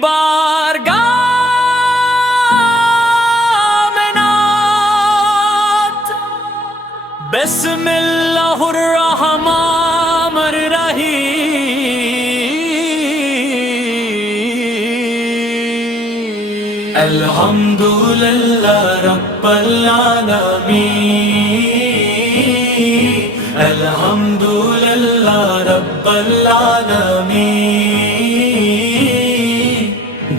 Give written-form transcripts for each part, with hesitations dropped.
بارگاہ میں نعت بسم اللہ الرحمن الرحیم الحمدللہ رب العالمین الحمدللہ رب العالمین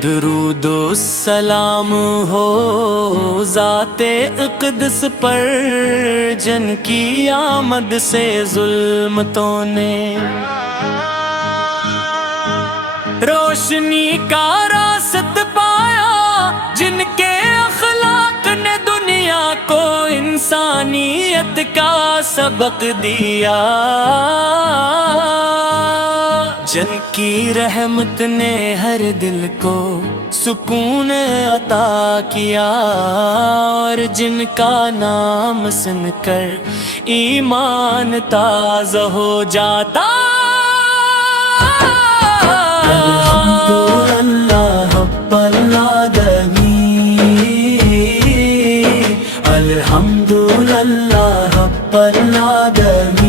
درود و السلام ہو ذات اقدس پر جن کی آمد سے ظلمتوں نے روشنی کا راست پایا، جن کے اخلاق نے دنیا کو انسانیت کا سبق دیا، جن کی رحمت نے ہر دل کو سکون عطا کیا، اور جن کا نام سن کر ایمان تازہ ہو جاتا۔ الحمدللہ رب العالمین الحمدللہ رب العالمین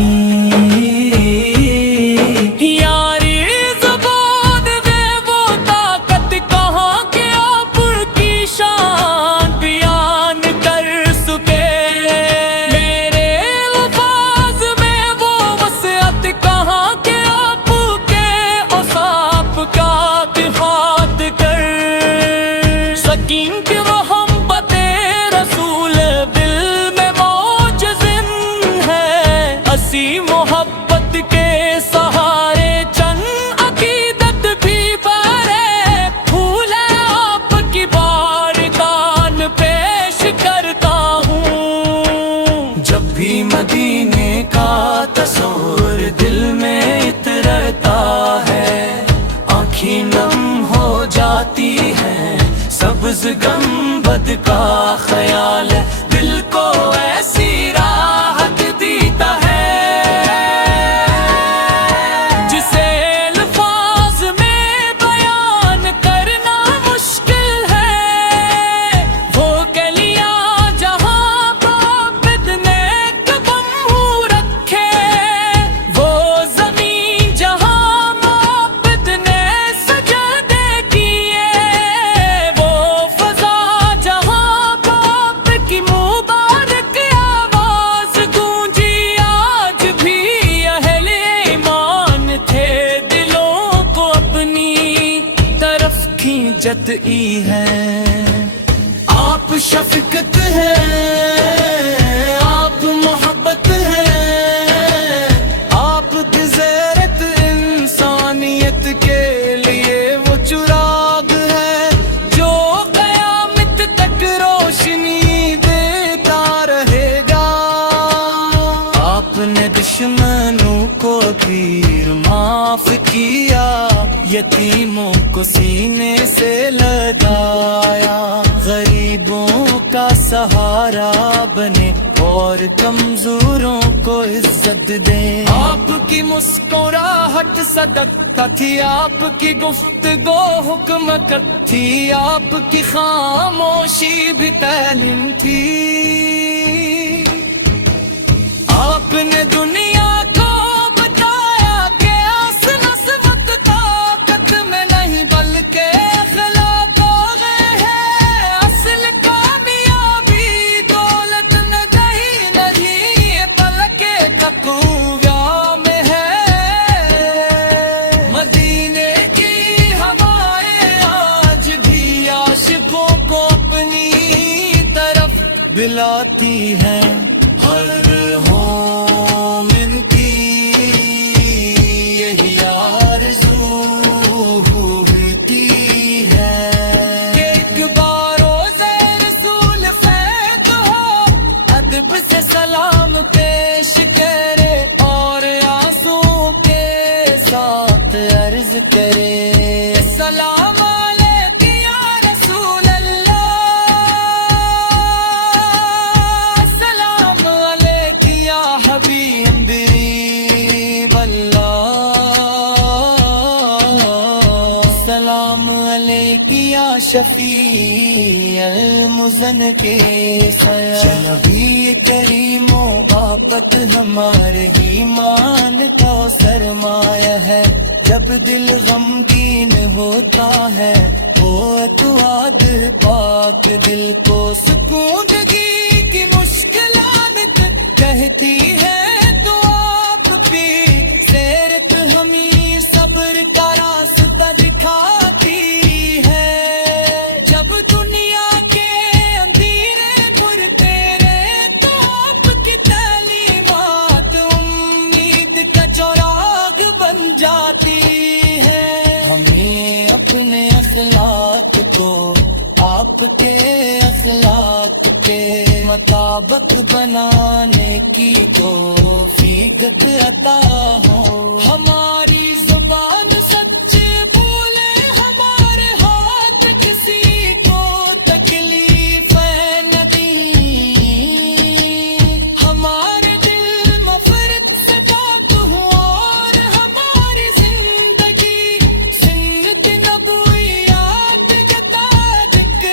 یاری زبان میں وہ طاقت کہاں کہ آپ کی شان بیان کر سکے، میرے الفاظ میں وہ وسعت کہاں کہ آپ کے اوصاف کا احاطہ کر سکیں کہ وہ محبت رسول دل میں موجزن ہے، اسی محبت کے سہارے چند عقیدت بھی بھرے پھول آپ کی بارگاہ پیش کرتا ہوں۔ جب بھی مدینے کا تصور دل میں اترتا ہے، آنکھیں نم ہو جاتی ہیں، سبز گنبد کا خیال دل کو ایسی راحت دیتا ہے جسے الفاظ میں بیان کرنا مشکل ہے۔ وہ گلیاں جہاں عابد نے قدم رکھے، وہ زمین جہاں عابد نے سجدے کیے، وہ فضا جہاں باپ کی مبارک آواز گونجی، آج بھی اہل ایمان تھے دلوں کو اپنی طرف کھینچتی ہے۔ آپ شفقت ہیں، آپ محبت ہیں، آپ کی غیرت انسانیت کے لیے وہ چراغ ہے جو قیامت تک روشنی دیتا رہے گا۔ آپ نے دشمنوں کو پیر معاف کیا، یتیموں کو سینے سے لگایا، غریبوں کا سہارا بنے اور کمزوروں کو عزت دے۔ آپ کی مسکراہٹ صدقہ تھی، آپ کی گفتگو حکمت تھی، آپ کی خاموشی بھی تعلیم تھی۔ آپ نے دنیا کو بتایا کہ اصل عصمت طاقت میں نہیں بلکہ اخلاق میں ہے، اصل کامیابی دولت نہیں بلکہ تقوی میں ہے۔ مدینے کی ہوائیں آج بھی عاشقوں کو اپنی طرف بلاتی ہیں، ہر مومن کی یہی آرزو ہوتی ہے کہ ایک بار روزہ رسول فیض ہو، ادب سے سلام پیش کرے اور آنسو کے ساتھ عرض کرے، سلام علیک یا رسول اللہ، لے کیا شفیع المزن کے سیا نبی کریم و بابت ہمارے ایمان کا سرمایہ ہے جب دل غمگین ہوتا ہے وہ اتواد پاک دل کو سکون کی مشکلات کہتی ہے تو آپ کی سیرت ہمیں صبر کا راستہ دکھاتی ہے جب دنیا کے اندھیرے بھرتے رہے تو آپ کی تعلیمات امید کا چراغ بن جاتی ہے ہمیں اپنے اخلاق کو آپ کے اخلاق کے مطابق بنانے کی توفیق عطا ہو ہماری زبان سچ بولے ہمارے ہاتھ کسی کو تکلیف نہ دیں ہمارے دل مفرت سے پاک ہو اور ہماری زندگی سنت نبویات کا تاجک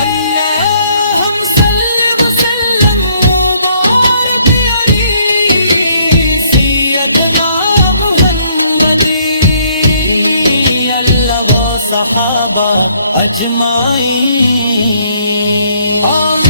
اللہم صل وسلم مبارک علی سیدنا محمد اللہ و صحابہ اجمعین آمین